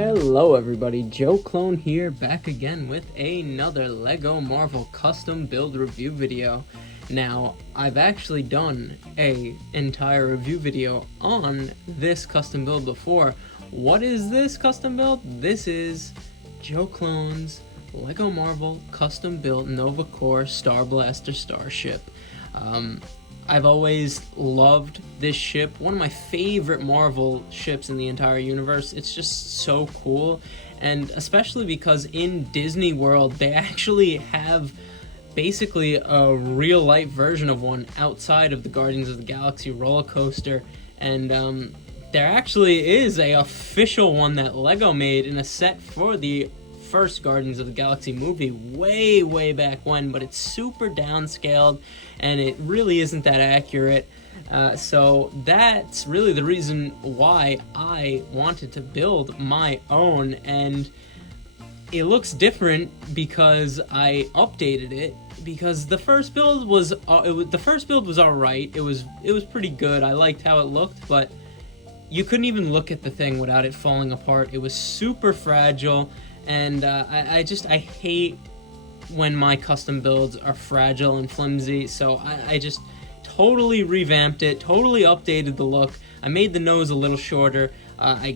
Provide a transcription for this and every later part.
Hello everybody, Joe Clone here, back again with another LEGO Marvel custom build review video. Now, I've actually done a entire review video on this custom build before. What is this custom build? This is Joe Clone's LEGO Marvel custom built Nova Corps StarBlaster Starship. I've always loved this ship, one of my favorite Marvel ships in the entire universe. It's just so cool, and especially because in Disney World they actually have basically a real-life version of one outside of the Guardians of the Galaxy roller coaster, and there actually is a official one that LEGO made in a set for the first Guardians of the Galaxy movie way back when, but it's super downscaled and it really isn't that accurate. So that's really the reason why I wanted to build my own, and it looks different because I updated it. Because the first build was alright. It was pretty good. I liked how it looked, but you couldn't even look at the thing without it falling apart. It was super fragile. And I hate when my custom builds are fragile and flimsy, so I just totally revamped it, totally updated the look. I made the nose a little shorter. I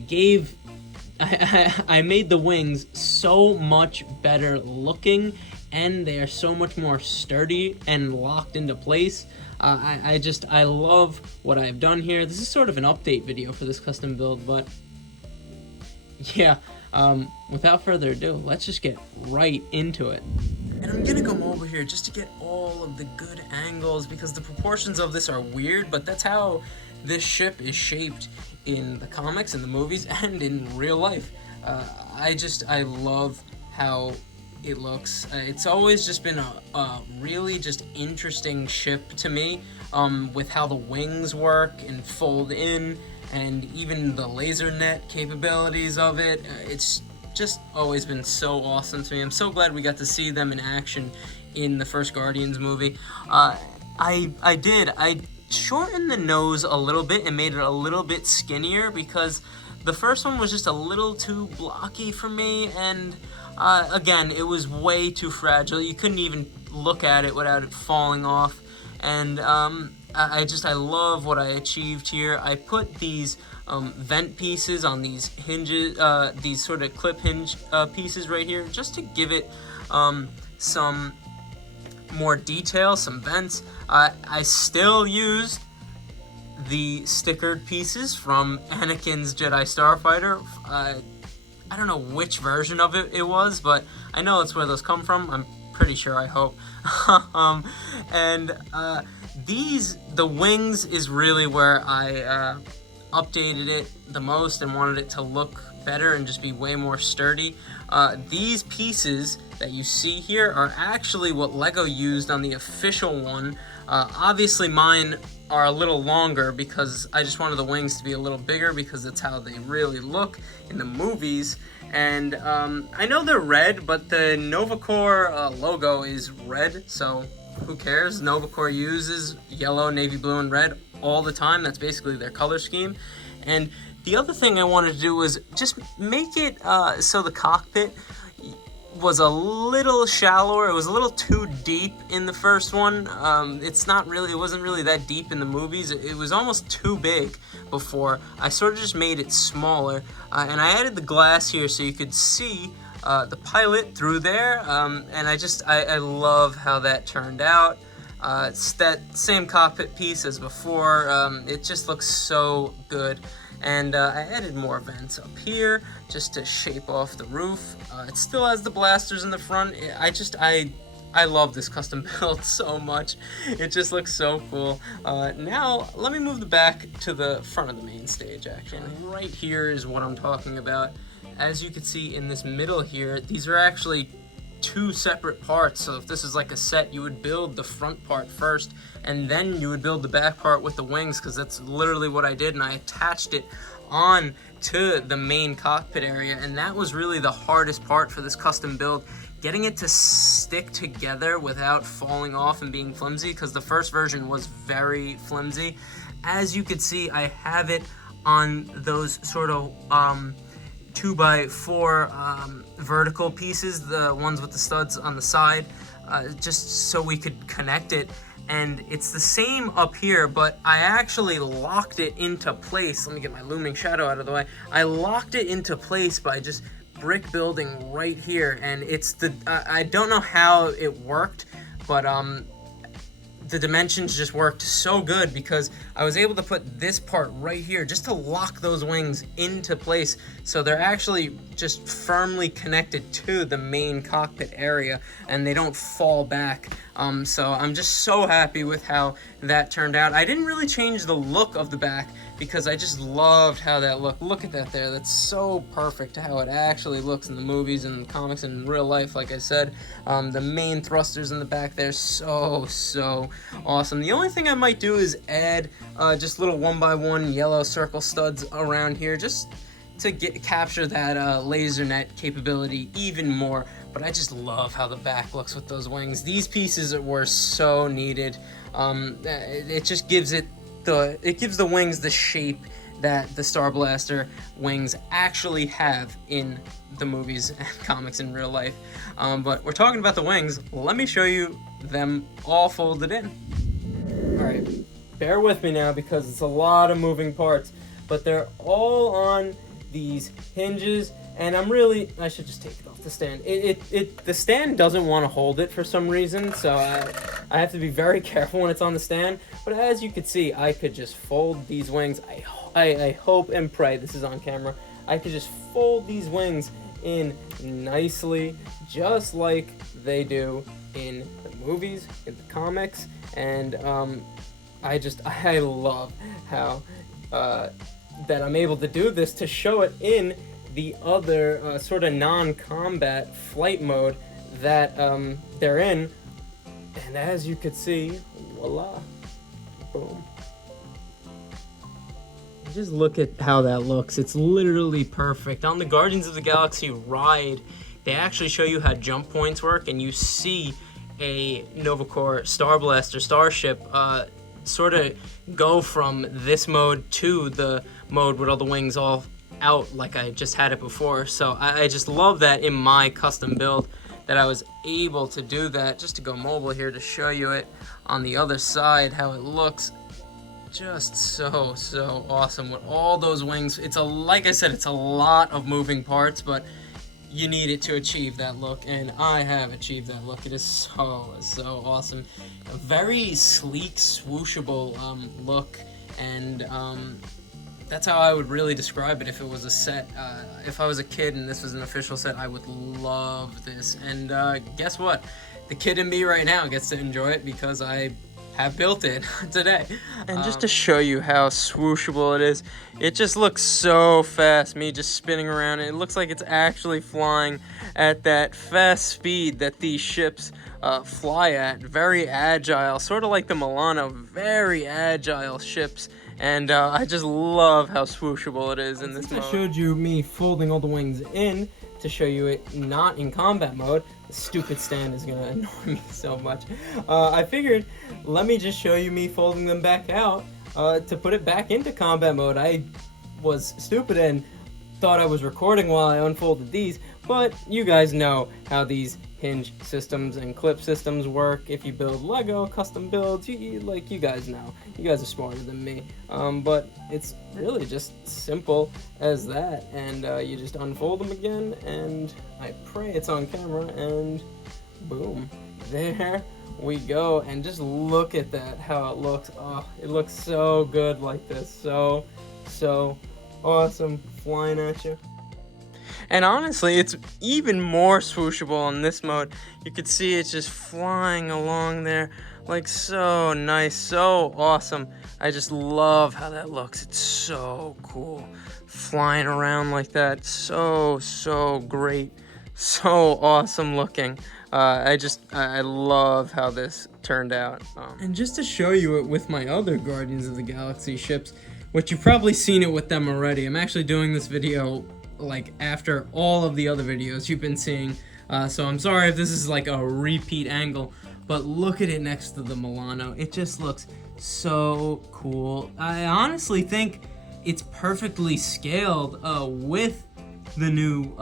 made the wings so much better looking, and they are so much more sturdy and locked into place. I love what I've done here. This is sort of an update video for this custom build, but yeah. Without further ado, let's just get right into it. And I'm gonna come over here just to get all of the good angles, because the proportions of this are weird, but that's how this ship is shaped in the comics, in the movies, and in real life. I love how it looks. It's always just been a really just interesting ship to me, with how the wings work and fold in, and even the laser net capabilities of it. It's just always been so awesome to me. I'm so glad we got to see them in action in the first Guardians movie. I shortened the nose a little bit and made it a little bit skinnier, because the first one was just a little too blocky for me, and again, it was way too fragile. You couldn't even look at it without it falling off. And I love what I achieved here. I put these vent pieces on these hinges, these sort of clip hinge pieces right here, just to give it some more detail, some vents. I still used the stickered pieces from Anakin's Jedi Starfighter. I don't know which version of it was, but I know it's where those come from. I'm pretty sure, I hope. The wings is really where I updated it the most and wanted it to look better and just be way more sturdy. These pieces that you see here are actually what LEGO used on the official one. Obviously mine are a little longer because I just wanted the wings to be a little bigger, because that's how they really look in the movies. And I know they're red, but the Nova Corps logo is red, so who cares? Nova Corps uses yellow, navy blue, and red all the time. That's basically their color scheme. And the other thing I wanted to do was just make it so the cockpit was a little shallower. It was a little too deep in the first one. It wasn't really that deep in the movies. It was almost too big before. I sort of just made it smaller, and I added the glass here so you could see the pilot through there, and I love how that turned out. It's that same cockpit piece as before. It just looks so good. And I added more vents up here just to shape off the roof. It still has the blasters in the front. I love this custom build so much. It just looks so cool. Now, let me move the back to the front of the main stage, actually. Right here is what I'm talking about. As you can see in this middle here, these are actually two separate parts. So if this is like a set, you would build the front part first, and then you would build the back part with the wings, because that's literally what I did, and I attached it on to the main cockpit area. And that was really the hardest part for this custom build, getting it to stick together without falling off and being flimsy, because the first version was very flimsy. As you can see, I have it on those sort of 2x4 vertical pieces, the ones with the studs on the side, just so we could connect it. And it's the same up here, but I actually locked it into place. Let me get my looming shadow out of the way. I locked it into place by just brick building right here, and it's the I don't know how it worked, but the dimensions just worked so good because I was able to put this part right here just to lock those wings into place, so they're actually just firmly connected to the main cockpit area and they don't fall back. So I'm just so happy with how that turned out. I didn't really change the look of the back because I just loved how that looked. Look at that there. That's so perfect to how it actually looks in the movies and the comics and in real life, like I said. The main thrusters in the back there, so awesome. The only thing I might do is add just little 1x1 yellow circle studs around here just to capture that laser net capability even more. But I just love how the back looks with those wings. These pieces were so needed. It just gives gives the wings the shape that the StarBlaster wings actually have in the movies and comics in real life. But we're talking about the wings. Let me show you them all folded in. All right, bear with me now because it's a lot of moving parts, but they're all on these hinges, and I should just take it off the stand. The stand doesn't want to hold it for some reason, so I have to be very careful when it's on the stand. But as you could see, I could just fold these wings. I hope and pray this is on camera. I could just fold these wings in nicely, just like they do in the movies, in the comics, and I love how that I'm able to do this to show it in the other sort of non-combat flight mode that they're in. And as you could see, voila, boom. Just look at how that looks. It's literally perfect. On the Guardians of the Galaxy ride, they actually show you how jump points work, and you see a Nova Corps StarBlaster Starship sort of go from this mode to the mode with all the wings all out like I just had it before. So I just love that in my custom build that I was able to do that. Just to go mobile here to show you it on the other side, how it looks. Just so awesome with all those wings. Like I said, it's a lot of moving parts, but you need it to achieve that look, and I have achieved that look. It is so awesome. A very sleek, swooshable look, and that's how I would really describe it if it was a set. If I was a kid and this was an official set, I would love this. And guess what? The kid in me right now gets to enjoy it because I have built it today. And just to show you how swooshable it is, it just looks so fast, me just spinning around. It looks like it's actually flying at that fast speed that these ships fly at. Very agile, sort of like the Milano, very agile ships. And I just love how swooshable it is in this mode. I showed you me folding all the wings in to show you it not in combat mode. The stupid stand is gonna annoy me so much. I figured, let me just show you me folding them back out to put it back into combat mode. I was stupid and thought I was recording while I unfolded these, but you guys know how these hinge systems and clip systems work. If you build Lego custom builds, you guys know. You guys are smarter than me. But it's really just simple as that, and you just unfold them again, and I pray it's on camera, and boom, there we go. And just look at that, how it looks. Oh, it looks so good like this. So awesome, flying at you. And honestly, it's even more swooshable in this mode. You could see it's just flying along there, like so nice, so awesome. I just love how that looks. It's so cool, flying around like that. So great, so awesome looking. I love how this turned out. And just to show you it with my other Guardians of the Galaxy ships, which you've probably seen it with them already. I'm actually doing this video like after all of the other videos you've been seeing, so I'm sorry if this is like a repeat angle, but look at it next to the Milano. It just looks so cool. I honestly think it's perfectly scaled with the new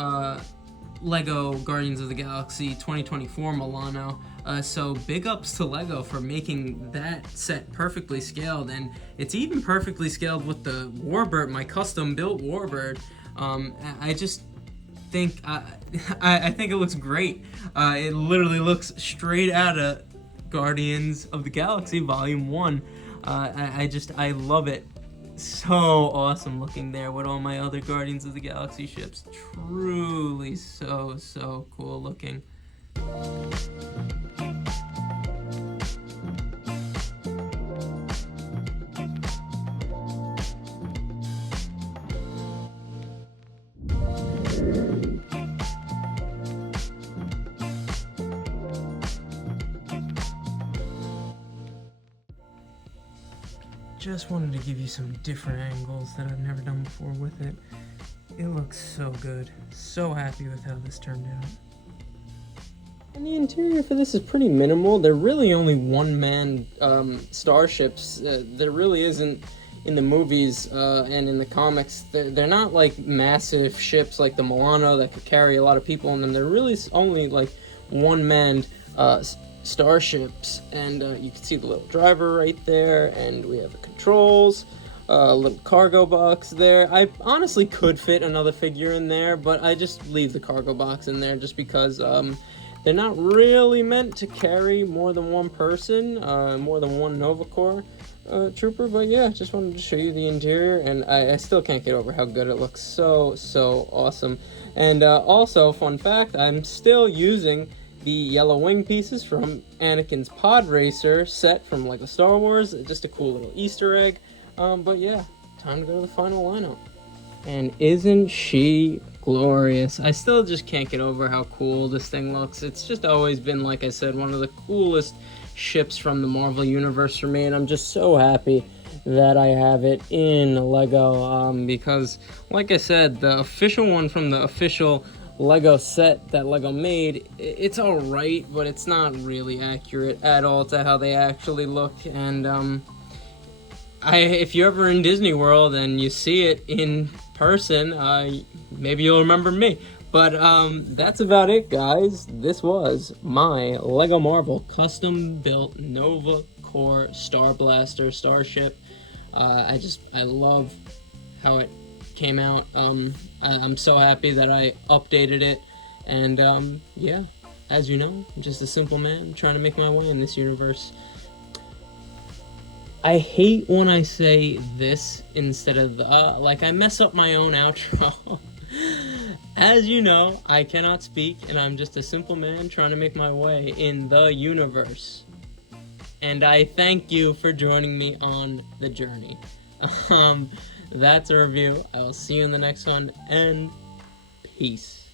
Lego Guardians of the Galaxy 2024 Milano. So big ups to Lego for making that set perfectly scaled, and it's even perfectly scaled with the Warbird, my custom built Warbird. I just think I think it looks great. It literally looks straight out of Guardians of the Galaxy Volume 1. I love it. So awesome looking there with all my other Guardians of the Galaxy ships. Truly so cool looking. Just wanted to give you some different angles that I've never done before with it. It looks so good. So happy with how this turned out. And the interior for this is pretty minimal. They're really only one-man starships. There really isn't in the movies and in the comics. They're not like massive ships like the Milano that could carry a lot of people in them. They're really only like one-manned starships, and you can see the little driver right there, and we have the controls, a little cargo box there. I honestly could fit another figure in there, but I just leave the cargo box in there just because they're not really meant to carry more than one person, more than one Nova Corps trooper. But yeah, just wanted to show you the interior, and I still can't get over how good it looks. So awesome. And also, fun fact, I'm still using the yellow wing pieces from Anakin's Pod Racer set from Lego Star Wars. Just a cool little Easter egg. But yeah, time to go to the final lineup. And isn't she glorious? I still just can't get over how cool this thing looks. It's just always been, like I said, one of the coolest ships from the Marvel Universe for me, and I'm just so happy that I have it in Lego, because, like I said, the official one from the official Lego set that Lego made, it's alright, but it's not really accurate at all to how they actually look. And if you're ever in Disney World and you see it in person, maybe you'll remember me. But that's about it, guys. This was my Lego Marvel custom built Nova Corps StarBlaster Starship. I love how it came out. I'm so happy that I updated it, and yeah, as you know, I'm just a simple man trying to make my way in this universe. I hate when I say this instead of the like I mess up my own outro. As you know, I cannot speak, and I'm just a simple man trying to make my way in the universe. And I thank you for joining me on the journey. That's a review. I will see you in the next one, and peace.